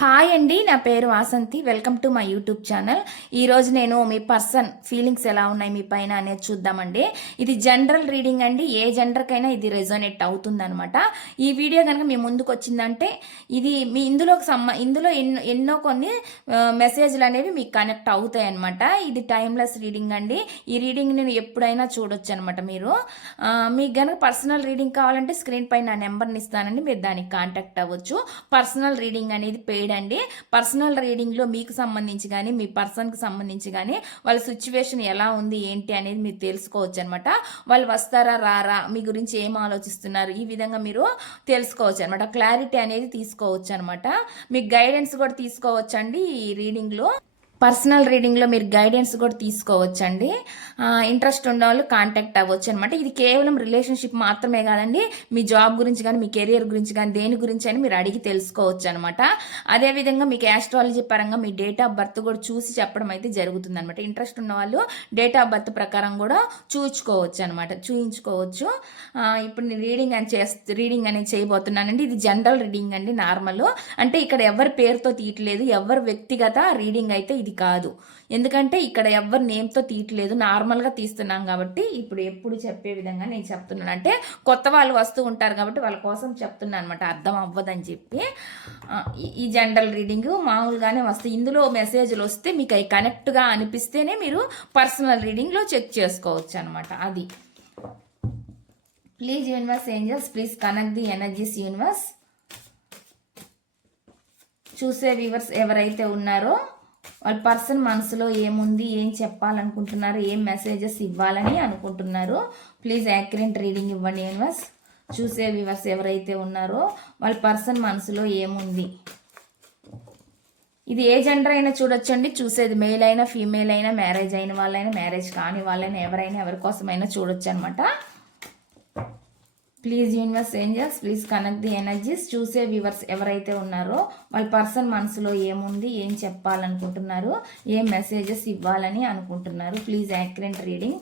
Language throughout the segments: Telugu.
హాయ్ అండి, నా పేరు Vasanthi. Welcome to my YouTube channel. ఈరోజు నేను మీ పర్సన్ ఫీలింగ్స్ ఎలా ఉన్నాయి మీ పైన అనేది చూద్దామండి. ఇది జనరల్ రీడింగ్ అండి. ఏ జెండర్కైనా ఇది రెజోనేట్ అవుతుంది అనమాట. ఈ వీడియో కనుక మీ ముందుకు వచ్చిందంటే ఇది మీ ఇందులో ఎన్నో కొన్ని మెసేజ్లు అనేవి మీకు కనెక్ట్ అవుతాయి అనమాట. ఇది టైమ్లెస్ రీడింగ్ అండి. ఈ రీడింగ్ నేను ఎప్పుడైనా చూడొచ్చు అనమాట. మీకు కనుక పర్సనల్ రీడింగ్ కావాలంటే స్క్రీన్ పైన నా నెంబర్ని ఇస్తానండి, మీరు దానికి కాంటాక్ట్ అవ్వచ్చు. పర్సనల్ రీడింగ్ అనేది అండి. పర్సనల్ రీడింగ్లో మీకు సంబంధించి కానీ మీ పర్సన్కి సంబంధించి కానీ వాళ్ళ సిచ్యువేషన్ ఎలా ఉంది ఏంటి అనేది మీరు తెలుసుకోవచ్చు అనమాట. వాళ్ళు వస్తారా రారా, మీ గురించి ఏం ఆలోచిస్తున్నారు, ఈ విధంగా మీరు తెలుసుకోవచ్చు అనమాట. క్లారిటీ అనేది తీసుకోవచ్చు అనమాట. మీకు గైడెన్స్ కూడా తీసుకోవచ్చు అండి ఈ రీడింగ్లో. పర్సనల్ రీడింగ్లో మీరు గైడెన్స్ కూడా తీసుకోవచ్చండి. ఇంట్రెస్ట్ ఉన్న వాళ్ళు కాంటాక్ట్ అవ్వచ్చు అనమాట. ఇది కేవలం రిలేషన్షిప్ మాత్రమే కాదండి, మీ జాబ్ గురించి కానీ మీ కెరియర్ గురించి కానీ దేని గురించి అని మీరు అడిగి తెలుసుకోవచ్చు అనమాట. అదేవిధంగా మీకు యాస్ట్రాలజీ పరంగా మీ డేట్ ఆఫ్ బర్త్ కూడా చూసి చెప్పడం అయితే జరుగుతుంది అనమాట. ఇంట్రెస్ట్ ఉన్న వాళ్ళు డేట్ ఆఫ్ బర్త్ ప్రకారం కూడా చూయించుకోవచ్చు. ఇప్పుడు నేను రీడింగ్ అనేది చేయబోతున్నానండి. ఇది జనరల్ రీడింగ్ అండి, నార్మల్. అంటే ఇక్కడ ఎవరి పేరుతో తీయట్లేదు, ఎవరి వ్యక్తిగత రీడింగ్ అయితే ఇది కాదు. ఎందుకంటే ఇక్కడ ఎవరు నేమ్తో తీయట్లేదు, నార్మల్గా తీస్తున్నాం కాబట్టి ఎప్పుడు చెప్పే విధంగా నేను చెప్తున్నాను. అంటే కొత్త వాళ్ళు వస్తూ ఉంటారు కాబట్టి వాళ్ళ కోసం చెప్తున్నాను అనమాట, అర్థం అవ్వదని చెప్పి. ఈ జనరల్ రీడింగ్ మామూలుగానే వస్తాయి. ఇందులో మెసేజ్లు వస్తే మీకు అవి కనెక్ట్గా అనిపిస్తేనే మీరు పర్సనల్ రీడింగ్లో చెక్ చేసుకోవచ్చు అనమాట. అది please universe angels, please connect the energies universe. చూసే వ్యూవర్స్ ఎవరైతే ఉన్నారో వాళ్ళ పర్సన్ మనసులో ఏముంది, ఏం చెప్పాలనుకుంటున్నారు, ఏం మెసేజెస్ ఇవ్వాలని అనుకుంటున్నారు, ప్లీజ్ యాక్యురేట్ రీడింగ్ ఇవ్వండి యూనివర్స్. చూసే వ్యూవర్స్ ఎవరైతే ఉన్నారో వాళ్ళ పర్సన్ మనసులో ఏముంది. ఇది ఏ జెండర్ అయినా చూడొచ్చండి. చూసేది మేల్ అయినా ఫీమేల్ అయినా, మ్యారేజ్ అయిన వాళ్ళైనా మ్యారేజ్ కాని వాళ్ళైనా ఎవరైనా ఎవరి కోసమైనా చూడొచ్చు అనమాట. Please universe angels, please connect the energies. చూసే వ్యూవర్స్ ఎవరైతే ఉన్నారో వాళ్ళ పర్సన్ మనసులో ఏముంది, ఏం చెప్పాలనుకుంటున్నారు, ఏం మెసేజెస్ ఇవ్వాలని అనుకుంటున్నారు, ప్లీజ్ యాక్యురేట్ రీడింగ్.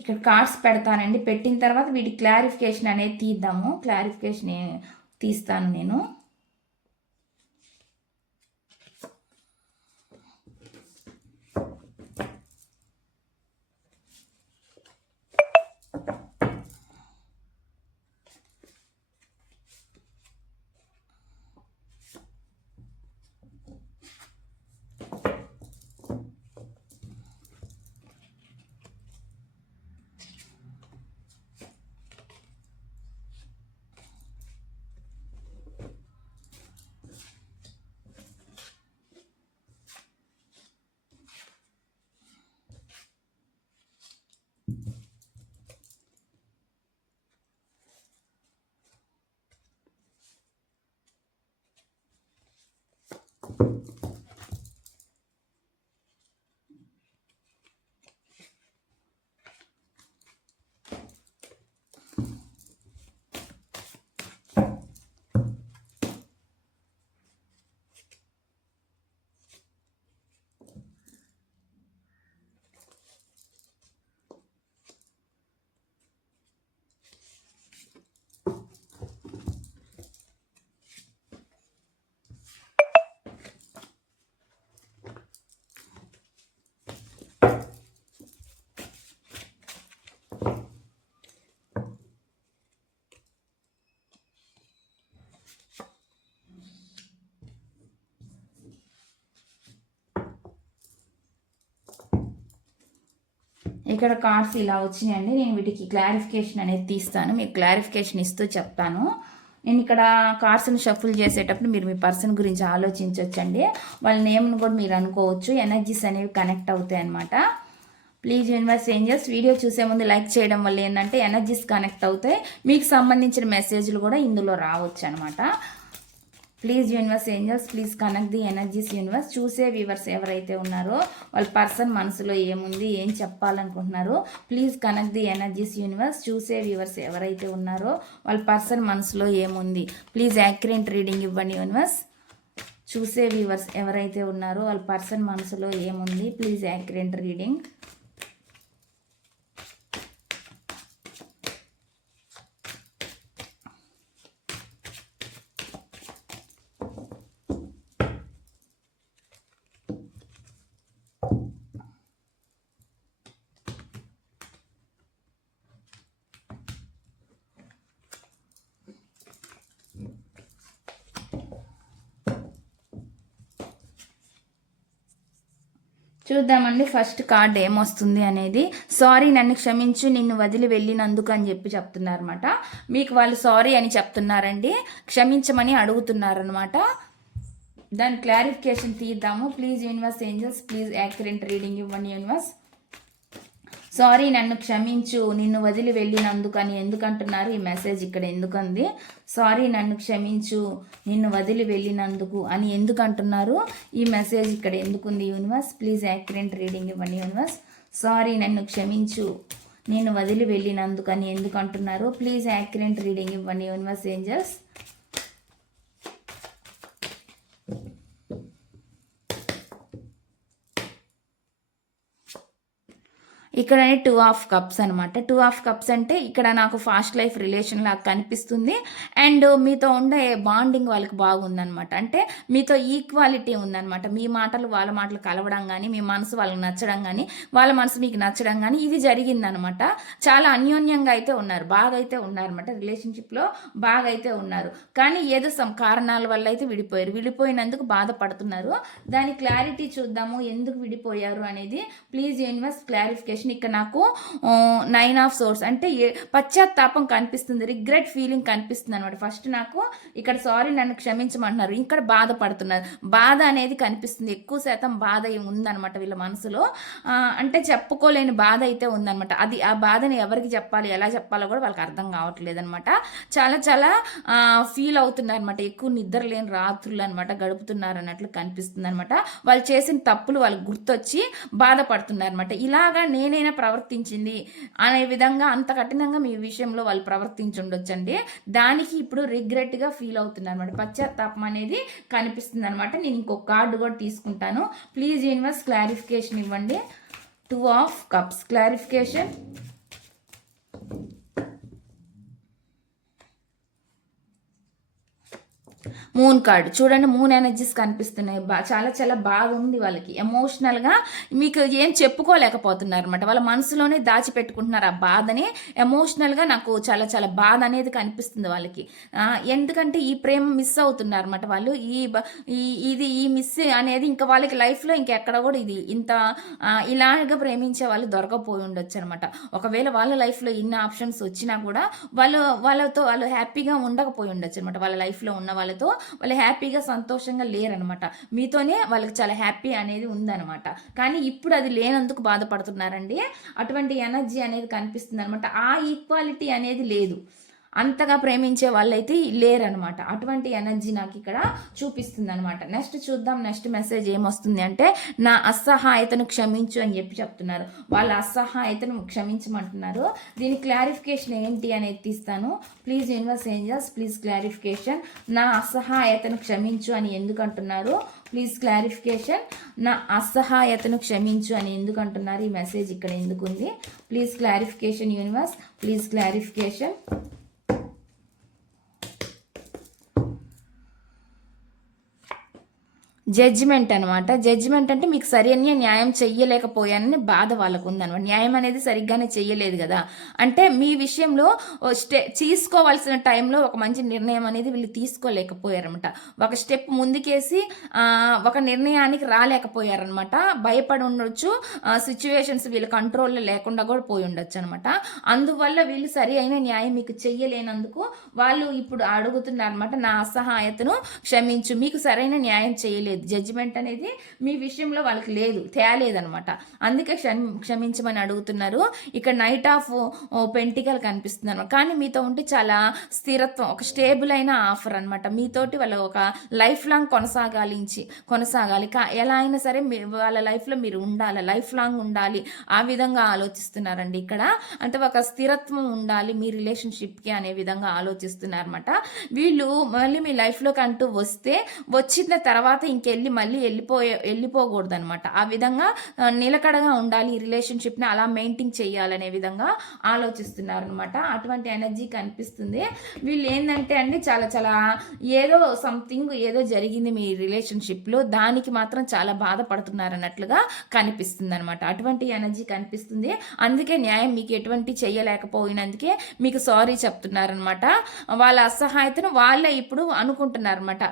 ఇక్కడ కార్డ్స్ పెడతానండి. పెట్టిన తర్వాత వీటి క్లారిఫికేషన్ అనేది తీద్దాము. క్లారిఫికేషన్ తీస్తాను నేను. ఇక్కడ కార్డ్స్ ఇలా వచ్చినాయండి. నేను వీటికి క్లారిఫికేషన్ అనేది తీస్తాను, మీకు క్లారిఫికేషన్ ఇస్తూ చెప్తాను. నేను ఇక్కడ కార్డ్స్ని షఫుల్ చేసేటప్పుడు మీరు మీ పర్సన్ గురించి ఆలోచించవచ్చండి. వాళ్ళ నేమ్ను కూడా మీరు అనుకోవచ్చు. ఎనర్జీస్ అనేవి కనెక్ట్ అవుతాయి అన్నమాట. ప్లీజ్ యూనివర్స్ ఏంజల్స్, వీడియో చూసే ముందు లైక్ చేయడం వల్ల ఏంటంటే ఎనర్జీస్ కనెక్ట్ అవుతాయి, మీకు సంబంధించిన మెసేజ్లు కూడా ఇందులో రావచ్చు అనమాట. Please universe angels please connect the energies universe. చూసే వ్యూవర్స్ ఎవరైతే ఉన్నారో వాళ్ళ పర్సన్ మనసులో ఏముంది, ఏం చెప్పాలనుకుంటున్నారో please connect the energies universe. చూసే వ్యూవర్స్ ఎవరైతే ఉన్నారో వాళ్ళ పర్సన్ మనసులో ఏముంది ప్లీజ్ యాక్యురేట్ రీడింగ్ ఇవ్వండి యూనివర్స్. చూసే వ్యూవర్స్ ఎవరైతే ఉన్నారో వాళ్ళ పర్సన్ మనసులో ఏముంది ప్లీజ్ యాక్యురేట్ రీడింగ్. చూద్దామండి ఫస్ట్ కార్డ్ ఏమొస్తుంది అనేది. సారీ నన్ను క్షమించు నిన్ను వదిలి వెళ్ళినందుకు అని చెప్తున్నారనమాట. మీకు వాళ్ళు సారీ అని చెప్తున్నారండి, క్షమించమని అడుగుతున్నారనమాట. దాని క్లారిఫికేషన్ తీద్దాము. Please universe angels please accurate reading ఇవ్వండి యూనివర్స్. సారీ నన్ను క్షమించు నిన్ను వదిలి వెళ్ళినందుకు అని ఎందుకంటున్నారు, ఈ మెసేజ్ ఇక్కడ ఎందుకంది. సారీ నన్ను క్షమించు నిన్ను వదిలి వెళ్ళినందుకు అని ఎందుకంటున్నారు, ఈ మెసేజ్ ఇక్కడ ఎందుకుంది యూనివర్స్. ప్లీజ్ యాక్యురేట్ రీడింగ్ ఇవ్వండి యూనివర్స్. సారీ నన్ను క్షమించు నిన్ను వదిలి వెళ్ళినందుకు అని ఎందుకంటున్నారు, ప్లీజ్ యాక్యురేట్ రీడింగ్ ఇవ్వండి యూనివర్స్ ఏంజల్స్. ఇక్కడ 2 ఆఫ్ కప్స్ అనమాట. 2 ఆఫ్ కప్స్ అంటే ఇక్కడ నాకు ఫాస్ట్ లైఫ్ రిలేషన్ లాగా కనిపిస్తుంది. అండ్ మీతో ఉండే బాండింగ్ వాళ్ళకి బాగుందనమాట. అంటే మీతో ఈక్వాలిటీ ఉందనమాట. మీ మాటలు వాళ్ళ మాటలు కలవడం కానీ, మీ మనసు వాళ్ళకి నచ్చడం కానీ, వాళ్ళ మనసు మీకు నచ్చడం కానీ ఇది జరిగిందనమాట. చాలా అన్యోన్యంగా అయితే ఉన్నారు, బాగా అయితే ఉన్నారనమాట. రిలేషన్షిప్లో బాగా అయితే ఉన్నారు. కానీ ఏదో సమ్ కారణాల వల్ల అయితే విడిపోయారు. విడిపోయినందుకు బాధపడుతున్నారు. దాని క్లారిటీ చూద్దాము, ఎందుకు విడిపోయారు అనేది. Please universe clarification. ఇక్కడ నాకు 9 ఆఫ్ సోర్స్ అంటే పశ్చాత్తాపం కనిపిస్తుంది, రిగ్రెట్ ఫీలింగ్ కనిపిస్తుంది అనమాట. ఫస్ట్ నాకు ఇక్కడ సారీ నన్ను క్షమించమంటున్నారు, ఇక్కడ బాధపడుతున్నారు. బాధ అనేది కనిపిస్తుంది, ఎక్కువ శాతం బాధ ఉందనమాట వీళ్ళ మనసులో. అంటే చెప్పుకోలేని బాధ అయితే ఉందనమాట. అది ఆ బాధని ఎవరికి చెప్పాలి, ఎలా చెప్పాలో కూడా వాళ్ళకి అర్థం కావట్లేదు అనమాట. చాలా చాలా ఫీల్ అవుతున్నారు అనమాట. ఎక్కువ నిద్ర లేని రాత్రులు అనమాట గడుపుతున్నారు అన్నట్లు కనిపిస్తుంది అనమాట. వాళ్ళు చేసిన తప్పులు వాళ్ళకి గుర్తొచ్చి బాధపడుతున్నారు అనమాట. ఇలాగా నేనైనా ప్రవర్తించింది అనే విధంగా అంత కఠినంగా మీ విషయంలో వాళ్ళు ప్రవర్తించుండొచ్చండి. దానికి ఇప్పుడు రిగ్రెట్గా ఫీల్ అవుతున్నారు అనమాట. పశ్చాత్తాపం అనేది కనిపిస్తుంది అనమాట. నేను ఇంకొక కార్డు కూడా తీసుకుంటాను. ప్లీజ్ యూనివర్స్ క్లారిఫికేషన్ ఇవ్వండి. 2 of cups clarification. Moon card చూడండి, మూన్ ఎనర్జీస్ కనిపిస్తున్నాయి. చాలా చాలా బాగుంది వాళ్ళకి. ఎమోషనల్గా మీకు ఏం చెప్పుకోలేకపోతున్నారు అనమాట. వాళ్ళ మనసులోనే దాచిపెట్టుకుంటున్నారు ఆ బాధని. ఎమోషనల్గా నాకు చాలా చాలా బాధ అనేది కనిపిస్తుంది వాళ్ళకి. ఎందుకంటే ఈ ప్రేమ మిస్ అవుతున్నారు అనమాట వాళ్ళు. ఈ మిస్ అనేది ఇంకా వాళ్ళకి లైఫ్లో ఇంకెక్కడ కూడా ఇది ఇంత ఇలాగా ప్రేమించే వాళ్ళు దొరకపోయి ఉండొచ్చు అనమాట. ఒకవేళ వాళ్ళ లైఫ్లో ఇన్ని ఆప్షన్స్ వచ్చినా కూడా వాళ్ళు హ్యాపీగా ఉండకపోయి ఉండొచ్చు అనమాట. వాళ్ళ లైఫ్లో ఉన్న వాళ్ళతో వాళ్ళు హ్యాపీగా సంతోషంగా లేరనమాట. మీతోనే వాళ్ళకి చాలా హ్యాపీ అనేది ఉందనమాట. కానీ ఇప్పుడు అది లేనందుకు బాధపడుతున్నారండి. అటువంటి ఎనర్జీ అనేది కనిపిస్తుంది అనమాట. ఆ ఈక్వాలిటీ అనేది లేదు. అంతగా ప్రేమించే వాళ్ళైతే లేరనమాట. అటువంటి ఎనర్జీ నాకు ఇక్కడ చూపిస్తుంది అనమాట. నెక్స్ట్ చూద్దాం, నెక్స్ట్ మెసేజ్ ఏమొస్తుంది అంటే, నా అసహాయతను క్షమించు అని చెప్తున్నారు. వాళ్ళ అసహాయతను క్షమించమంటున్నారు. దీని క్లారిఫికేషన్ ఏంటి అనేది తీస్తాను. Please universe angels please clarification. నా అసహాయతను క్షమించు అని ఎందుకు అంటున్నారు, ప్లీజ్ క్లారిఫికేషన్. నా అసహాయతను క్షమించు అని ఎందుకు అంటున్నారు, ఈ మెసేజ్ ఇక్కడ ఎందుకుంది. Please clarification universe please clarification. Judgement అనమాట. జడ్జిమెంట్ అంటే మీకు సరైన న్యాయం చెయ్యలేకపోయానని బాధ వాళ్ళకు ఉందనమాట. న్యాయం అనేది సరిగ్గానే చెయ్యలేదు కదా. అంటే మీ విషయంలో తీసుకోవాల్సిన టైంలో ఒక మంచి నిర్ణయం అనేది వీళ్ళు తీసుకోలేకపోయారనమాట. ఒక స్టెప్ ముందుకేసి ఒక నిర్ణయానికి రాలేకపోయారనమాట. భయపడి ఉండొచ్చు, సిచ్యువేషన్స్ వీళ్ళ కంట్రోల్లో లేకుండా కూడా పోయి ఉండొచ్చు అనమాట. అందువల్ల వీళ్ళు సరి అయిన న్యాయం మీకు చెయ్యలేనందుకు వాళ్ళు ఇప్పుడు అడుగుతున్నారు అనమాట. నా అసహాయతను క్షమించు, మీకు సరైన న్యాయం చేయలేదు, లేదు, జడ్జిమెంట్ అనేది మీ విషయంలో వాళ్ళకి లేదు, తేలేదనమాట. అందుకే క్షమించమని అడుగుతున్నారు. ఇక్కడ నైట్ ఆఫ్ పెంటికల్ కనిపిస్తుంది అనమాట. కానీ మీతో ఉంటే చాలా స్థిరత్వం, ఒక స్టేబుల్ అయిన ఆఫర్ అనమాట. మీతోటి వాళ్ళ ఒక లైఫ్ లాంగ్ కొనసాగాలి. ఎలా అయినా సరే వాళ్ళ లైఫ్లో మీరు ఉండాలి, లైఫ్ లాంగ్ ఉండాలి, ఆ విధంగా ఆలోచిస్తున్నారండి ఇక్కడ. అంటే ఒక స్థిరత్వం ఉండాలి మీ రిలేషన్షిప్కి అనే విధంగా ఆలోచిస్తున్నారన్నమాట. వీళ్ళు మళ్ళీ మీ లైఫ్లోకి అంటూ వచ్చిన తర్వాత మళ్ళీ వెళ్ళిపోకూడదు అనమాట. ఆ విధంగా నిలకడగా ఉండాలి, ఈ రిలేషన్షిప్ని అలా మెయింటైన్ చేయాలనే విధంగా ఆలోచిస్తున్నారు అనమాట. అటువంటి ఎనర్జీ కనిపిస్తుంది. వీళ్ళు ఏంటంటే అండి చాలా చాలా ఏదో జరిగింది మీ రిలేషన్షిప్లో, దానికి మాత్రం చాలా బాధపడుతున్నారు అన్నట్లుగా కనిపిస్తుంది అనమాట. అటువంటి ఎనర్జీ కనిపిస్తుంది. అందుకే న్యాయం మీకు ఎటువంటి చెయ్యలేకపోయినందుకే మీకు సారీ చెప్తున్నారనమాట. వాళ్ళ అసహాయతను వాళ్ళే ఇప్పుడు అనుకుంటున్నారనమాట.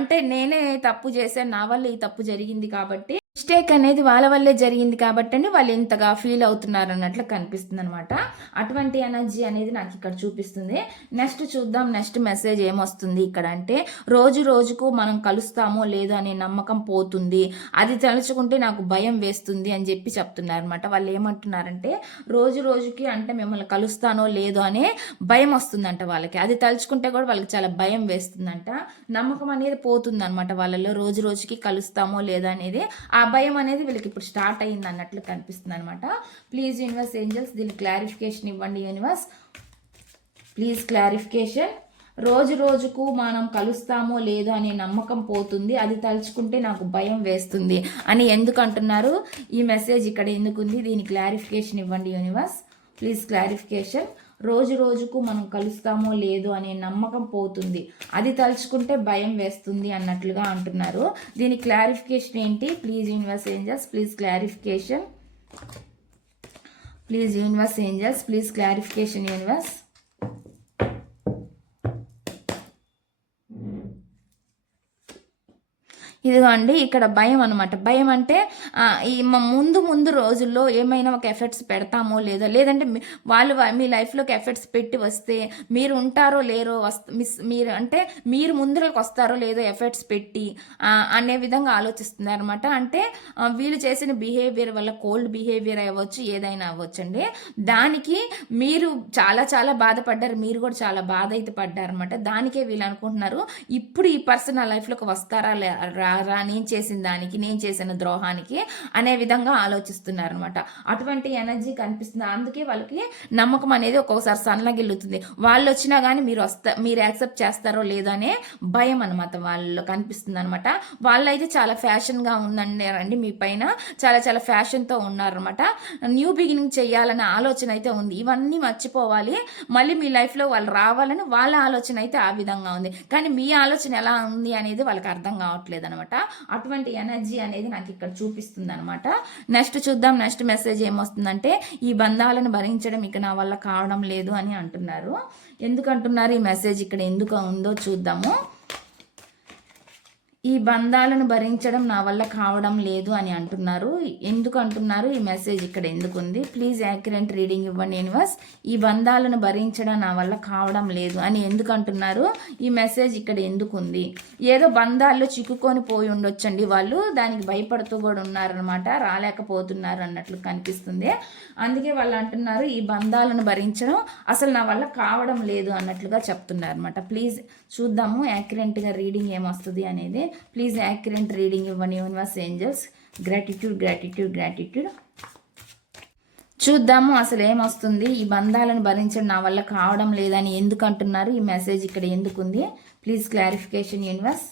అంటే నేనే తప్పు చేశాను, నా వల్ల ఈ తప్పు జరిగింది కాబట్టి, మిస్టేక్ అనేది వాళ్ళ వల్లే జరిగింది కాబట్టి అండి వాళ్ళు ఇంతగా ఫీల్ అవుతున్నారు అన్నట్లు కనిపిస్తుంది అనమాట. అటువంటి ఎనర్జీ అనేది నాకు ఇక్కడ చూపిస్తుంది. నెక్స్ట్ చూద్దాం, నెక్స్ట్ మెసేజ్ ఏమొస్తుంది ఇక్కడ అంటే, రోజుకు మనం కలుస్తామో లేదో అనే నమ్మకం పోతుంది, అది తలుచుకుంటే నాకు భయం వేస్తుంది అని చెప్పి చెప్తున్నారు అనమాట. వాళ్ళు ఏమంటున్నారంటే రోజుకి అంటే మిమ్మల్ని కలుస్తానో లేదో అనే భయం వస్తుందంట వాళ్ళకి, అది తలుచుకుంటే కూడా వాళ్ళకి చాలా భయం వేస్తుందంట. నమ్మకం అనేది పోతుంది అనమాట వాళ్ళలో, రోజుకి కలుస్తామో లేదో అనేది ఆ భయం అనేది వీళ్ళకి ఇప్పుడు స్టార్ట్ అయింది అన్నట్లు కనిపిస్తుంది అనమాట. ప్లీజ్ యూనివర్స్ ఏంజల్స్ దీనికి క్లారిఫికేషన్ ఇవ్వండి యూనివర్స్, ప్లీజ్ క్లారిఫికేషన్. రోజుకు మనం కలుస్తామో లేదో అనే నమ్మకం పోతుంది, అది తలుచుకుంటే నాకు భయం వేస్తుంది అని ఎందుకు అంటున్నారు, ఈ మెసేజ్ ఇక్కడ ఎందుకుంది, దీని క్లారిఫికేషన్ ఇవ్వండి యూనివర్స్, ప్లీజ్ క్లారిఫికేషన్. రోజుకు మనం కలుస్తామో లేదో అనే నమ్మకం పోతుంది, అది తలుచుకుంటే భయం వేస్తుంది అన్నట్లుగా అంటున్నారు. దీని క్లారిఫికేషన్ ఏంటి? Please universe angels please clarification, please universe angels please clarification universe. ఇదిగోండి ఇక్కడ భయం అనమాట. భయం అంటే ఈ ముందు రోజుల్లో ఏమైనా ఒక ఎఫర్ట్స్ పెడతామో లేదంటే వాళ్ళు మీ లైఫ్లోకి ఎఫర్ట్స్ పెట్టి వస్తే మీరు ఉంటారో లేరో, మీరు అంటే మీరు ముందులోకి వస్తారో లేదో ఎఫర్ట్స్ పెట్టి అనే విధంగా ఆలోచిస్తున్నారు అనమాట. అంటే వీళ్ళు చేసిన బిహేవియర్ వల్ల, కోల్డ్ బిహేవియర్ అవ్వచ్చు, ఏదైనా అవ్వచ్చండి, దానికి మీరు చాలా చాలా బాధపడ్డారు, మీరు కూడా చాలా బాధ అయితే పడ్డారనమాట. దానికే వీళ్ళు అనుకుంటున్నారు ఇప్పుడు ఈ పర్సన్ నా లైఫ్లోకి వస్తారా నేను చేసిన దానికి, నేను చేసిన ద్రోహానికి అనే విధంగా ఆలోచిస్తున్నారు అనమాట. అటువంటి ఎనర్జీ కనిపిస్తుంది. అందుకే వాళ్ళకి నమ్మకం అనేది ఒక్కొక్కసారి సన్నగిల్లుతుంది. వాళ్ళు వచ్చినా కానీ మీరు యాక్సెప్ట్ చేస్తారో లేదో అనే భయం అనమాట వాళ్ళు కనిపిస్తుంది అనమాట. వాళ్ళైతే చాలా ఫ్యాషన్గా ఉందండి మీ పైన, చాలా చాలా ఫ్యాషన్తో ఉన్నారనమాట. న్యూ బిగినింగ్ చేయాలనే ఆలోచన అయితే ఉంది. ఇవన్నీ మర్చిపోవాలి, మళ్ళీ మీ లైఫ్లో వాళ్ళు రావాలని వాళ్ళ ఆలోచన అయితే ఆ విధంగా ఉంది. కానీ మీ ఆలోచన ఎలా ఉంది అనేది వాళ్ళకి అర్థం కావట్లేదు అనమాట. అటువంటి ఎనర్జీ అనేది నాకు ఇక్కడ చూపిస్తుంది అనమాట. నెక్స్ట్ చూద్దాం, నెక్స్ట్ మెసేజ్ ఏమొస్తుందంటే, ఈ బంధాలను భరించడం ఇక నా వల్ల కావడం లేదు అని అంటున్నారు. ఎందుకు అంటున్నారు, ఈ మెసేజ్ ఇక్కడ ఎందుకు ఉందో చూద్దాము. ఈ బంధాలను భరించడం నా వల్ల కావడం లేదు అని అంటున్నారు. ఎందుకు అంటున్నారు, ఈ మెసేజ్ ఇక్కడ ఎందుకు ఉంది? ప్లీజ్ యాక్యురేట్ రీడింగ్ ఇవ్వండి యూనివర్స్. ఈ బంధాలను భరించడం నా వల్ల కావడం లేదు అని ఎందుకు అంటున్నారు, ఈ మెసేజ్ ఇక్కడ ఎందుకు ఉంది? ఏదో బంధాల్లో చిక్కుకొని పోయి ఉండొచ్చండి వాళ్ళు, దానికి భయపడుతూ కూడా ఉన్నారనమాట, రాలేకపోతున్నారు అన్నట్లు కనిపిస్తుంది. అందుకే వాళ్ళు అంటున్నారు ఈ బంధాలను భరించడం అసలు నా వల్ల కావడం లేదు అన్నట్లుగా చెప్తున్నారు అనమాట. ప్లీజ్ చూద్దాము యాక్యురేట్గా రీడింగ్ ఏమొస్తుంది అనేది. ప్లీజ్ యాక్యురేట్ రీడింగ్ ఇవ్వండి యూనివర్స్ ఏంజల్స్. గ్రాటిట్యూడ్. చూద్దాము అసలు ఏమొస్తుంది. ఈ బంధాలను భరించడం నా వల్ల కావడం లేదని ఎందుకు అంటున్నారు, ఈ మెసేజ్ ఇక్కడ ఎందుకుంది? Please clarification universe.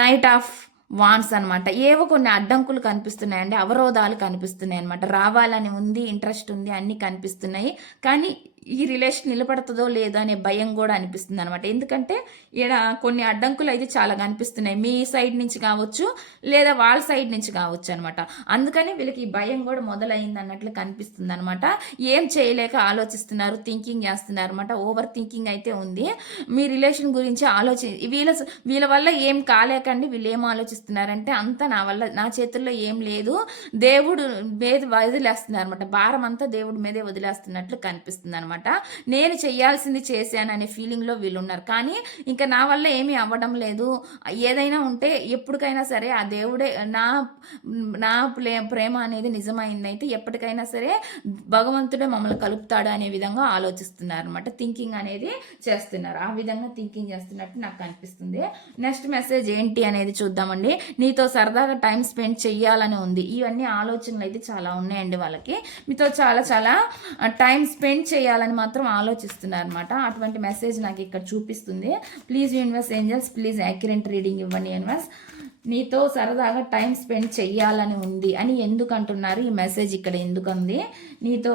Knight of wands అనమాట. ఏవో కొన్ని అడ్డంకులు కనిపిస్తున్నాయండి, అవరోధాలు కనిపిస్తున్నాయి అనమాట. రావాలని ఉంది, ఇంట్రెస్ట్ ఉంది, అన్నీ కనిపిస్తున్నాయి. కానీ ఈ రిలేషన్ నిలబడుతుందో లేదో అనే భయం కూడా అనిపిస్తుంది అనమాట. ఎందుకంటే ఇక్కడ కొన్ని అడ్డంకులు అయితే చాలా కనిపిస్తున్నాయి, మీ సైడ్ నుంచి కావచ్చు లేదా వాళ్ళ సైడ్ నుంచి కావచ్చు అనమాట. అందుకని వీళ్ళకి ఈ భయం కూడా మొదలైంది అన్నట్లు కనిపిస్తుంది అనమాట. ఏం చేయలేక ఆలోచిస్తున్నారు, థింకింగ్ చేస్తున్నారు అనమాట. ఓవర్ థింకింగ్ అయితే ఉంది మీ రిలేషన్ గురించి. వీళ్ళ వల్ల ఏం కాలేకండి వీళ్ళు ఏం ఆలోచిస్తున్నారంటే, అంతా నా చేతుల్లో ఏం లేదు, దేవుడు మీద వదిలేస్తున్నారు అనమాట. భారం అంతా దేవుడి మీదే వదిలేస్తున్నట్లు కనిపిస్తుంది అనమాట. అనమాట. నేను చేయాల్సింది చేశాను అనే ఫీలింగ్లో వీళ్ళు ఉన్నారు. కానీ ఇంకా నా వల్ల ఏమీ అవ్వడం లేదు, ఏదైనా ఉంటే ఎప్పటికైనా సరే ఆ దేవుడే నా నా ప్రేమ అనేది నిజమైందైతే ఎప్పటికైనా సరే భగవంతుడే మమ్మల్ని కలుపుతాడు అనే విధంగా ఆలోచిస్తున్నారు అనమాట. థింకింగ్ అనేది చేస్తున్నారు. ఆ విధంగా థింకింగ్ చేస్తున్నట్టు నాకు అనిపిస్తుంది. నెక్స్ట్ మెసేజ్ ఏంటి అనేది చూద్దామండి. నీతో సరదాగా టైం స్పెండ్ చెయ్యాలని ఉంది. ఇవన్నీ ఆలోచనలు అయితే చాలా ఉన్నాయండి వాళ్ళకి. మీతో చాలా చాలా టైం స్పెండ్ చేయాలని మాత్రం ఆలోచిస్తున్నారు అనమాట. అటువంటి మెసేజ్ నాకు ఇక్కడ చూపిస్తుంది. Please universe angels, please accurate reading ఇవ్వండి యూనివర్స్. నీతో సరదాగా టైం స్పెండ్ చెయ్యాలని ఉంది అని ఎందుకు అంటున్నారు? ఈ మెసేజ్ ఇక్కడ ఎందుకు ఉంది? నీతో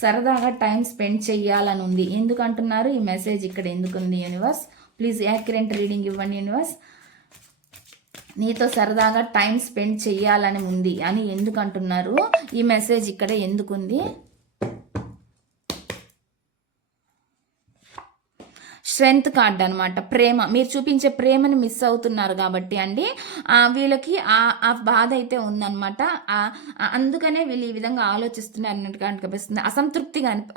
సరదాగా టైం స్పెండ్ చెయ్యాలని ఉంది ఎందుకు అంటున్నారు? ఈ మెసేజ్ ఇక్కడ ఎందుకుంది యూనివర్స్? ప్లీజ్ యాక్యురేట్ రీడింగ్ ఇవ్వండి యూనివర్స్. నీతో సరదాగా టైం స్పెండ్ చెయ్యాలని ఉంది అని ఎందుకు అంటున్నారు? ఈ మెసేజ్ ఇక్కడ ఎందుకుంది? స్ట్రెంగ్త్ కార్డ్ అనమాట. ప్రేమ, మీరు చూపించే ప్రేమని మిస్ అవుతున్నారు కాబట్టి అండి వీళ్ళకి ఆ బాధ అయితే ఉందన్నమాట. అందుకనే వీళ్ళు ఈ విధంగా ఆలోచిస్తున్నారు అన్నట్టుగా అనిపిస్తుంది.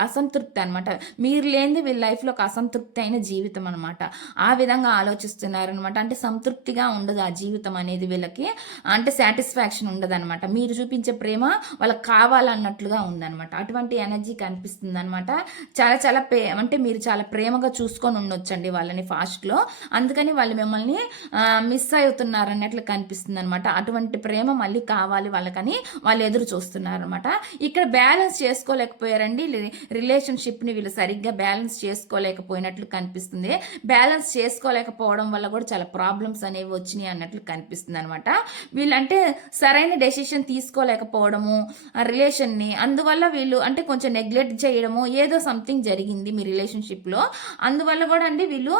అసంతృప్తి అనమాట. మీరు లేనిది వీళ్ళ లైఫ్లో ఒక అసంతృప్తి అయిన జీవితం అనమాట. ఆ విధంగా ఆలోచిస్తున్నారనమాట. అంటే సంతృప్తిగా ఉండదు ఆ జీవితం అనేది వీళ్ళకి, అంటే సాటిస్ఫాక్షన్ ఉండదు అనమాట. మీరు చూపించే ప్రేమ వాళ్ళకి కావాలన్నట్లుగా ఉందన్నమాట. అటువంటి ఎనర్జీ కనిపిస్తుంది అనమాట. చాలా చాలా అంటే మీరు చాలా ప్రేమగా చూసుకొని ఉండొచ్చండి వాళ్ళని ఫాస్ట్లో. అందుకని వాళ్ళు మిమ్మల్ని మిస్ అవుతున్నారు అన్నట్లు కనిపిస్తుంది అనమాట. అటువంటి ప్రేమ మళ్ళీ కావాలి వాళ్ళకని వాళ్ళు ఎదురు చూస్తున్నారు అనమాట. ఇక్కడ బ్యాలెన్స్ చేసుకోలేకపోయారండి రిలేషన్షిప్ని. వీళ్ళు సరిగ్గా బ్యాలెన్స్ చేసుకోలేకపోయినట్లు కనిపిస్తుంది. బ్యాలెన్స్ చేసుకోలేకపోవడం వల్ల కూడా చాలా ప్రాబ్లమ్స్ అనేవి వచ్చినాయి అన్నట్లు కనిపిస్తుంది అనమాట. వీళ్ళంటే సరైన డెసిషన్ తీసుకోలేకపోవడము ఆ రిలేషన్ని, అందువల్ల వీళ్ళు అంటే కొంచెం నెగ్లెక్ట్ చేయడము ఏదో సంథింగ్ జరిగింది మీ రిలేషన్షిప్లో. అందువల్ల కూడా అండి వీళ్ళు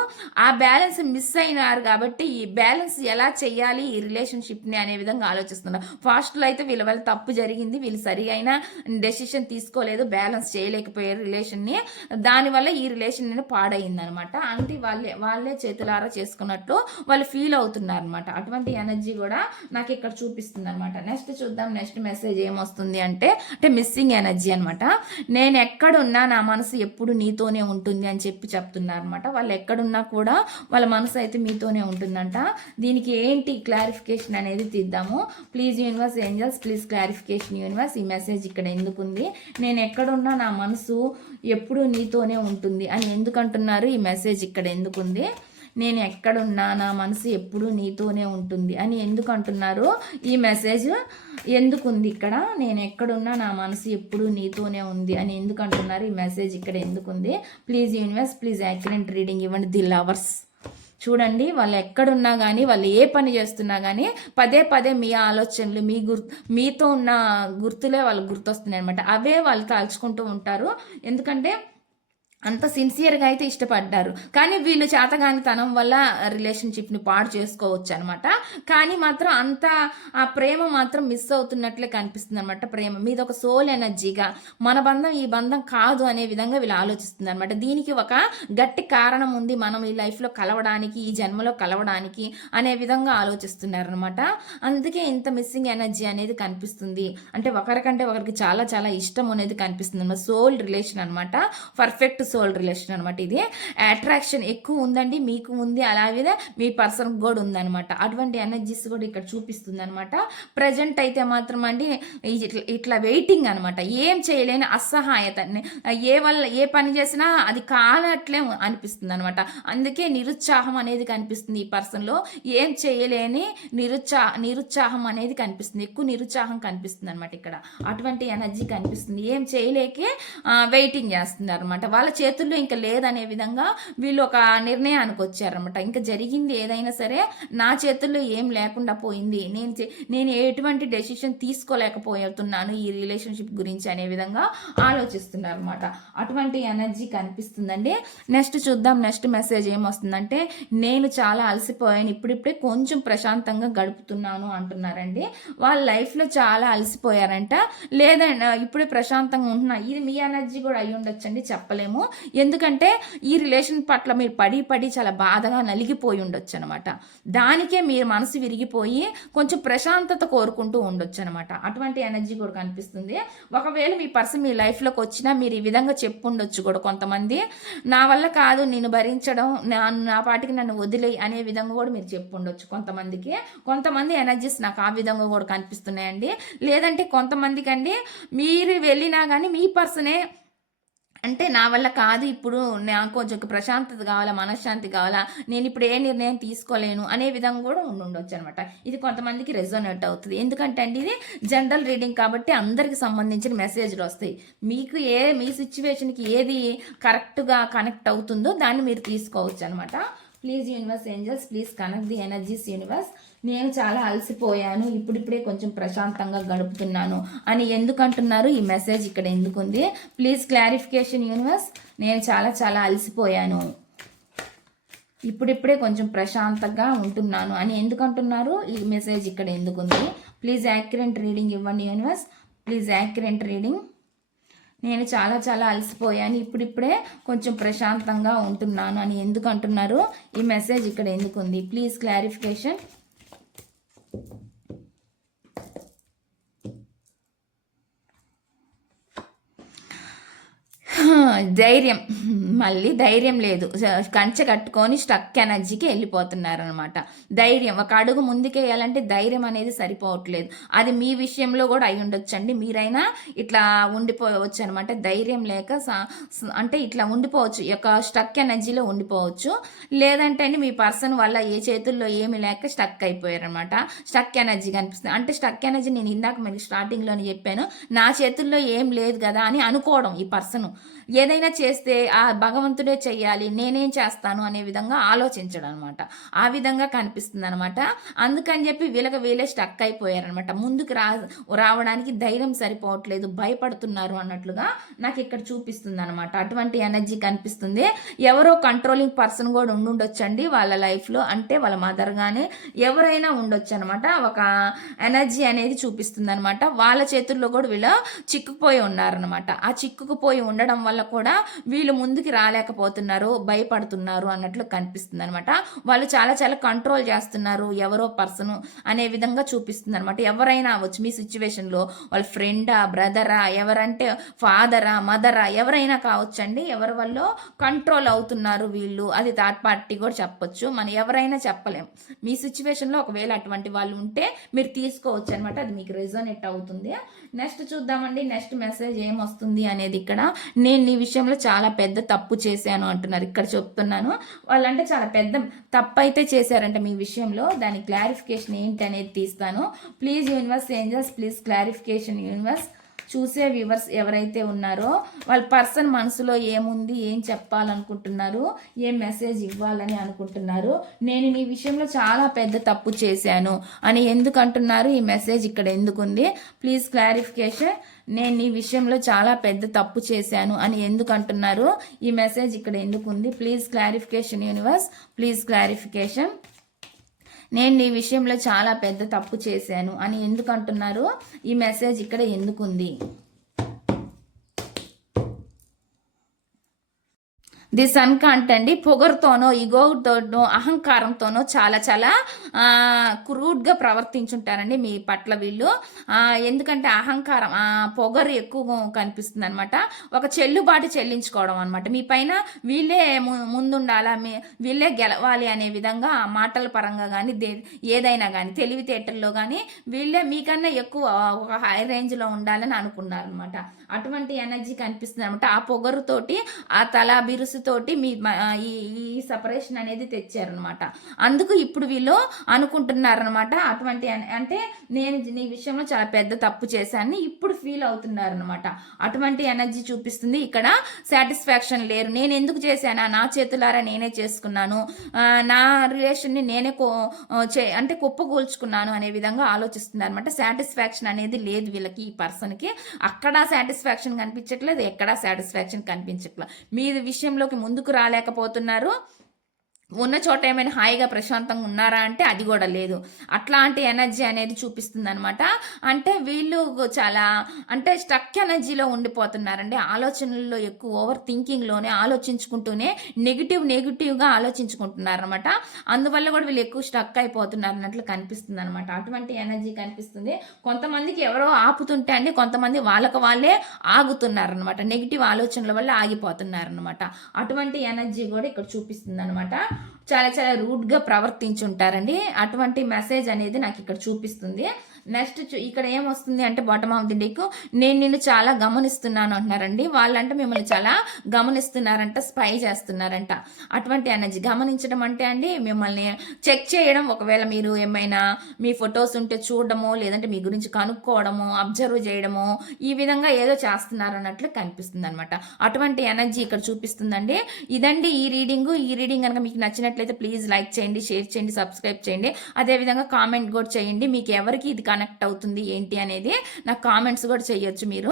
ఆ బ్యాలెన్స్ మిస్ అయినారు కాబట్టి ఈ బ్యాలెన్స్ ఎలా చేయాలి ఈ రిలేషన్షిప్ని అనే విధంగా ఆలోచిస్తున్నారు. ఫాస్ట్లో అయితే వీళ్ళ వల్ల తప్పు జరిగింది, వీళ్ళు సరిగైన డెసిషన్ తీసుకోలేదు, బ్యాలెన్స్ చేయలేకపోయారు రిలేషన్ని. దానివల్ల ఈ రిలేషన్ పాడైంది అనమాట. అంటే వాళ్ళే చేతులారా చేసుకున్నట్టు వాళ్ళు ఫీల్ అవుతున్నారు అనమాట. అటువంటి ఎనర్జీ కూడా నాకు ఇక్కడ చూపిస్తుంది అనమాట. నెక్స్ట్ చూద్దాం. నెక్స్ట్ మెసేజ్ ఏమొస్తుంది అంటే మిస్సింగ్ ఎనర్జీ అనమాట. నేను ఎక్కడున్నా నా మనసు ఎప్పుడు నీతోనే ఉంటుంది అని చెప్తున్నారు అనమాట. వాళ్ళు ఎక్కడున్నా కూడా వాళ్ళ మనసు అయితే మీతోనే ఉంటుందంట. దీనికి ఏంటి క్లారిఫికేషన్ అనేది తీద్దాము. Please universe angels, please clarification universe. ఈ మెసేజ్ ఇక్కడ ఎందుకుంది? నేను ఎక్కడున్నా నా మనసు ఎప్పుడు నీతోనే ఉంటుంది అని ఎందుకు అంటున్నారు? ఈ మెసేజ్ ఇక్కడ ఎందుకుంది? నేను ఎక్కడున్నా నా మనసు ఎప్పుడు నీతోనే ఉంటుంది అని ఎందుకు అంటున్నారు? ఈ మెసేజ్ ఎందుకుంది ఇక్కడ? నేను ఎక్కడున్నా నా మనసు ఎప్పుడు నీతోనే ఉంది అని ఎందుకు అంటున్నారు? ఈ మెసేజ్ ఇక్కడ ఎందుకుంది? Please universe, please accurate reading ఇవ్వండి. The lovers. చూడండి, వాళ్ళు ఎక్కడున్నా కానీ, వాళ్ళు ఏ పని చేస్తున్నా కానీ పదే పదే మీ ఆలోచనలు, మీతో ఉన్న గుర్తులే వాళ్ళకి గుర్తొస్తున్నాయి అనమాట. అవే వాళ్ళు తలుచుకుంటూ ఉంటారు. ఎందుకంటే అంత సిన్సియర్గా అయితే ఇష్టపడ్డారు, కానీ వీళ్ళు చేతగానితనం వల్ల రిలేషన్షిప్ని పాడు చేసుకోవచ్చు అనమాట. కానీ మాత్రం అంత ఆ ప్రేమ మాత్రం మిస్ అవుతున్నట్లే కనిపిస్తుంది అనమాట. ప్రేమ మీద ఒక సోల్ ఎనర్జీగా మన బంధం ఈ బంధం కాదు అనే విధంగా వీళ్ళు ఆలోచిస్తుంది అనమాట. దీనికి ఒక గట్టి కారణం ఉంది, మనం ఈ లైఫ్లో కలవడానికి, ఈ జన్మలో కలవడానికి అనే విధంగా ఆలోచిస్తున్నారనమాట. అందుకే ఇంత మిస్సింగ్ ఎనర్జీ అనేది కనిపిస్తుంది. అంటే ఒకరికంటే ఒకరికి చాలా చాలా ఇష్టం అనేది కనిపిస్తుంది అనమాట. సోల్ రిలేషన్ అనమాట. పర్ఫెక్ట్ సోల్ రిలేషన్ అనమాట. ఇది అట్రాక్షన్ ఎక్కువ ఉందండి, మీకు ఉంది, అలాగే మీ పర్సన్కి కూడా ఉందనమాట. అటువంటి ఎనర్జీస్ కూడా ఇక్కడ చూపిస్తుంది అనమాట. ప్రజెంట్ అయితే మాత్రం అండి ఇట్లా వెయిటింగ్ అనమాట. ఏం చేయలేని అసహాయత, ఏ పని చేసినా అది కానట్లే అనిపిస్తుంది అనమాట. అందుకే నిరుత్సాహం అనేది కనిపిస్తుంది ఈ పర్సన్లో. ఏం చేయలేని నిరుత్సాహం అనేది కనిపిస్తుంది. ఎక్కువ నిరుత్సాహం కనిపిస్తుంది అనమాట ఇక్కడ. అటువంటి ఎనర్జీ కనిపిస్తుంది. ఏం చేయలేకే వెయిటింగ్ చేస్తున్నారు అనమాట. వాళ్ళ చేతుల్లో ఇంకా లేదనే విధంగా వీళ్ళు ఒక నిర్ణయానికి వచ్చారనమాట. ఇంకా జరిగింది ఏదైనా సరే నా చేతుల్లో ఏం లేకుండా పోయింది, నేను ఎటువంటి డెసిషన్ తీసుకోలేకపోతున్నాను ఈ రిలేషన్షిప్ గురించి అనే విధంగా ఆలోచిస్తున్నారు అనమాట. అటువంటి ఎనర్జీ కనిపిస్తుందండి. నెక్స్ట్ చూద్దాం. నెక్స్ట్ మెసేజ్ ఏమొస్తుందంటే నేను చాలా అలసిపోయాను, ఇప్పుడిప్పుడే కొంచెం ప్రశాంతంగా గడుపుతున్నాను అంటున్నారండి. వాళ్ళ లైఫ్లో చాలా అలసిపోయారంట, లేదండి ఇప్పుడే ప్రశాంతంగా ఉంటున్నా. ఇది మీ ఎనర్జీ కూడా అయి ఉండొచ్చండి, చెప్పలేము. ఎందుకంటే ఈ రిలేషన్ పట్ల మీరు పడి చాలా బాధగా నలిగిపోయి ఉండొచ్చు అనమాట. దానికే మీరు మనసు విరిగిపోయి కొంచెం ప్రశాంతత కోరుకుంటూ ఉండొచ్చు అనమాట. అటువంటి ఎనర్జీ కూడా కనిపిస్తుంది. ఒకవేళ మీ పర్సన్ మీ లైఫ్లోకి వచ్చినా మీరు ఈ విధంగా చెప్పుండొచ్చు కూడా కొంతమంది, నా వల్ల కాదు నేను భరించడం, నా పాటికి నన్ను వదిలేయి అనే విధంగా కూడా మీరు చెప్పుండొచ్చు కొంతమందికి. కొంతమంది ఎనర్జీస్ నాకు ఆ విధంగా కూడా కనిపిస్తున్నాయండి. లేదంటే కొంతమందికి అండి మీరు వెళ్ళినా కానీ మీ పర్సనే అంటే నా వల్ల కాదు, ఇప్పుడు నాకు కొంచెం ప్రశాంతత కావాలా, మనశ్శాంతి కావాలా, నేను ఇప్పుడు ఏ నిర్ణయం తీసుకోలేను అనే విధంగా కూడా ఉండొచ్చు అనమాట. ఇది కొంతమందికి రెజోనేట్ అవుతుంది. ఎందుకంటే అండి ఇది జనరల్ రీడింగ్ కాబట్టి అందరికి సంబంధించిన మెసేజ్లు వస్తాయి. మీకు మీ సిచ్యువేషన్కి ఏది కరెక్ట్గా కనెక్ట్ అవుతుందో దాన్ని మీరు తీసుకోవచ్చు అనమాట. Please universe angels, please connect the energies universe. నేను చాలా అలసిపోయాను, ఇప్పుడిప్పుడే కొంచెం ప్రశాంతంగా గడుపుతున్నాను అని ఎందుకంటున్నారు? ఈ మెసేజ్ ఇక్కడ ఎందుకుంది? Please clarification universe. నేను చాలా అలసిపోయాను, ఇప్పుడిప్పుడే కొంచెం ప్రశాంతంగా ఉంటున్నాను అని ఎందుకంటున్నారు? ఈ మెసేజ్ ఇక్కడ ఎందుకుంది? ప్లీజ్ యాక్యురేట్ రీడింగ్ ఇవ్వండి యూనివర్స్. Please accurate reading. నేను చాలా అలసిపోయాను, ఇప్పుడిప్పుడే కొంచెం ప్రశాంతంగా ఉంటున్నాను అని ఎందుకు అంటున్నారు? ఈ మెసేజ్ ఇక్కడ ఎందుకుంది? Please clarification. ధైర్యం, మళ్ళీ ధైర్యం లేదు, కంచె కట్టుకొని స్టక్ ఎనర్జీకి వెళ్ళిపోతున్నారనమాట. ధైర్యం, ఒక అడుగు ముందుకేయాలంటే ధైర్యం అనేది సరిపోవట్లేదు. అది మీ విషయంలో కూడా అయి ఉండొచ్చండి. మీరైనా ఇట్లా ఉండిపోవచ్చు అనమాట. ధైర్యం లేక అంటే ఇట్లా ఉండిపోవచ్చు, ఒక స్టక్ ఎనర్జీలో ఉండిపోవచ్చు. లేదంటే మీ పర్సన్ వల్ల ఏ చేతుల్లో ఏమి లేక స్టక్ అయిపోయారనమాట. స్టక్ ఎనర్జీ కనిపిస్తుంది. అంటే స్టక్ ఎనర్జీ నేను ఇందాక మీకు స్టార్టింగ్లోనే చెప్పాను, నా చేతుల్లో ఏం లేదు కదా అని అనుకోవడం. ఈ పర్సన్ ఏదైనా చేస్తే ఆ భగవంతుడే చెయ్యాలి, నేనేం చేస్తాను అనే విధంగా ఆలోచించడం అనమాట. ఆ విధంగా కనిపిస్తుంది అనమాట. అందుకని చెప్పి వీళ్ళే స్టక్ అయిపోయారనమాట. ముందుకు రావడానికి ధైర్యం సరిపోవట్లేదు, భయపడుతున్నారు అన్నట్లుగా నాకు ఇక్కడ చూపిస్తుంది అనమాట. అటువంటి ఎనర్జీ కనిపిస్తుంది. ఎవరో కంట్రోలింగ్ పర్సన్ కూడా ఉండుండొచ్చండి వాళ్ళ లైఫ్లో. అంటే వాళ్ళ మదర్ కానీ ఎవరైనా ఉండొచ్చు అనమాట. ఒక ఎనర్జీ అనేది చూపిస్తుంది అనమాట. వాళ్ళ చేతుల్లో కూడా వీళ్ళు చిక్కుపోయి ఉన్నారనమాట. ఆ చిక్కుకుపోయి ఉండడం వల్ల కూడా వీళ్ళు ముందుకు రాలేకపోతున్నారు, భయపడుతున్నారు అన్నట్లు కనిపిస్తుంది అనమాట. వాళ్ళు చాలా కంట్రోల్ చేస్తున్నారు ఎవరో పర్సన్ అనే విధంగా చూపిస్తుంది అనమాట. ఎవరైనా అవ్వచ్చు మీ సిచ్యువేషన్లో, వాళ్ళ ఫ్రెండా, బ్రదరా, ఎవరంటే ఫాదరా, మదరా, ఎవరైనా కావచ్చండి. ఎవరి వల్ల కంట్రోల్ అవుతున్నారు వీళ్ళు, అది థర్డ్ పార్టీ కూడా చెప్పొచ్చు. మనం ఎవరైనా చెప్పలేం. మీ సిచ్యువేషన్లో ఒకవేళ అటువంటి వాళ్ళు ఉంటే మీరు తీసుకోవచ్చు అనమాట. అది మీకు రెజోనేట్ అవుతుంది. నెక్స్ట్ చూద్దామండి, నెక్స్ట్ మెసేజ్ ఏమొస్తుంది అనేది. ఇక్కడ నేను నీ విషయంలో చాలా పెద్ద తప్పు చేశాను అంటున్నారు. ఇక్కడ చెప్తున్నాను, వాళ్ళంటే చాలా పెద్ద తప్పు అయితే చేశారంట మీ విషయంలో. దాని క్లారిఫికేషన్ ఏంటి అనేది తీస్తాను. Please universe angels, please clarification universe. చూసే వ్యూవర్స్ ఎవరైతే ఉన్నారో వాళ్ళ పర్సన్ మనసులో ఏముంది, ఏం చెప్పాలనుకుంటున్నారు, ఏం మెసేజ్ ఇవ్వాలని అనుకుంటున్నారు, నేను నీ విషయంలో చాలా పెద్ద తప్పు చేశాను అని ఎందుకు అంటున్నారు? ఈ మెసేజ్ ఇక్కడ ఎందుకుంది? Please clarification. నేను నీ విషయంలో చాలా పెద్ద తప్పు చేశాను అని ఎందుకు అంటున్నారు? ఈ మెసేజ్ ఇక్కడ ఎందుకుంది? Please clarification universe. Please clarification. నేను నీ విషయంలో చాలా పెద్ద తప్పు చేశాను అని ఎందుకు అంటున్నారు? ఈ మెసేజ్ ఇక్కడ ఎందుకుంది? ది సన్ అంటండి పొగరుతోనో, ఈగోతోనో, అహంకారంతోనో చాలా క్రూడ్గా ప్రవర్తించుంటారండి మీ పట్ల వీళ్ళు. ఎందుకంటే అహంకారం, పొగరు ఎక్కువ కనిపిస్తుంది అనమాట. ఒక చెల్లుబాటు చెల్లించుకోవడం అనమాట. మీ పైన వీళ్ళే ముందుండాలా, వీళ్ళే గెలవాలి అనే విధంగా మాటల పరంగా కానీ ఏదైనా కానీ తెలివితేటల్లో కానీ వీళ్ళే మీకన్నా ఎక్కువ ఒక హై రేంజ్లో ఉండాలని అనుకున్నారనమాట. అటువంటి ఎనర్జీ కనిపిస్తుంది అనమాట. ఆ పొగరుతోటి, ఆ తల బిరుసుతోటి మీ ఈ సపరేషన్ అనేది తెచ్చారనమాట. అందుకు ఇప్పుడు వీళ్ళు అనుకుంటున్నారనమాట. అటువంటి అంటే నేను నీ విషయంలో చాలా పెద్ద తప్పు చేశాను ఇప్పుడు ఫీల్ అవుతున్నారనమాట. అటువంటి ఎనర్జీ చూపిస్తుంది. ఇక్కడ సాటిస్ఫాక్షన్ లేరు. నేను ఎందుకు చేశానా, నా చేతులారా నేనే చేసుకున్నాను, నా రిలేషన్ని నేనే అంటే కుప్పగూల్చుకున్నాను అనే విధంగా ఆలోచిస్తుంది అనమాట. సాటిస్ఫాక్షన్ అనేది లేదు వీళ్ళకి, ఈ పర్సన్కి. అక్కడ సాటిస్ఫాక్షన్ కనిపించట్లేదు, ఎక్కడా సాటిస్ఫాక్షన్ కనిపించట్లేదు. మీ విషయంలోకి ముందుకు రాలేకపోతున్నారు. ఉన్న చోట ఏమైనా హాయిగా ప్రశాంతంగా ఉన్నారా అంటే అది కూడా లేదు. అట్లాంటి ఎనర్జీ అనేది చూపిస్తుందనమాట. అంటే వీళ్ళు చాలా అంటే స్టక్ ఎనర్జీలో ఉండిపోతున్నారండి. ఆలోచనల్లో ఎక్కువ ఓవర్ థింకింగ్‌లోనే ఆలోచించుకుంటూనే నెగెటివ్‌గా ఆలోచించుకుంటున్నారనమాట. అందువల్ల కూడా వీళ్ళు ఎక్కువ స్టక్ అయిపోతున్నారన్నట్లు కనిపిస్తుందనమాట. అటువంటి ఎనర్జీ కనిపిస్తుంది. కొంతమందికి ఎవరో ఆపుతుంటే అండి, కొంతమంది వాళ్ళకి వాళ్ళే ఆగుతున్నారనమాట. నెగెటివ్ ఆలోచనల వల్ల ఆగిపోతున్నారనమాట. అటువంటి ఎనర్జీ కూడా ఇక్కడ చూపిస్తుందనమాట. చాలా చాలా రూడ్‌గా ప్రవర్తించుంటారండి. అటువంటి మెసేజ్ అనేది నాకు ఇక్కడ చూపిస్తుంది. నెక్స్ట్ ఇక్కడ ఏమొస్తుంది అంటే బాటమ్ ఆఫ్ ది డెక్, నేను నిన్ను చాలా గమనిస్తున్నాను అంటున్నారండి. వాళ్ళంటే మిమ్మల్ని చాలా గమనిస్తున్నారంట, స్పై చేస్తున్నారంట. అటువంటి ఎనర్జీ గమనించడం అంటే అండి, మిమ్మల్ని చెక్ చేయడం, ఒకవేళ మీరు ఏమైనా మీ ఫొటోస్ ఉంటే చూడడమో, లేదంటే మీ గురించి కనుక్కోవడమో, అబ్జర్వ్ చేయడమో, ఈ విధంగా ఏదో చేస్తున్నారన్నట్లు కనిపిస్తుందనమాట. అటువంటి ఎనర్జీ ఇక్కడ చూపిస్తుందండి. ఇదండి ఈ రీడింగు. ఈ రీడింగ్ కనుక మీకు నచ్చినట్లయితే ప్లీజ్ లైక్ చేయండి, షేర్ చేయండి, సబ్స్క్రైబ్ చేయండి. అదేవిధంగా కామెంట్ కూడా చేయండి. మీకు ఎవరికి ఇది కనెక్ట్ అవుతుంది ఏంటి అనేది నాకు కామెంట్స్ కూడా చేయొచ్చు మీరు.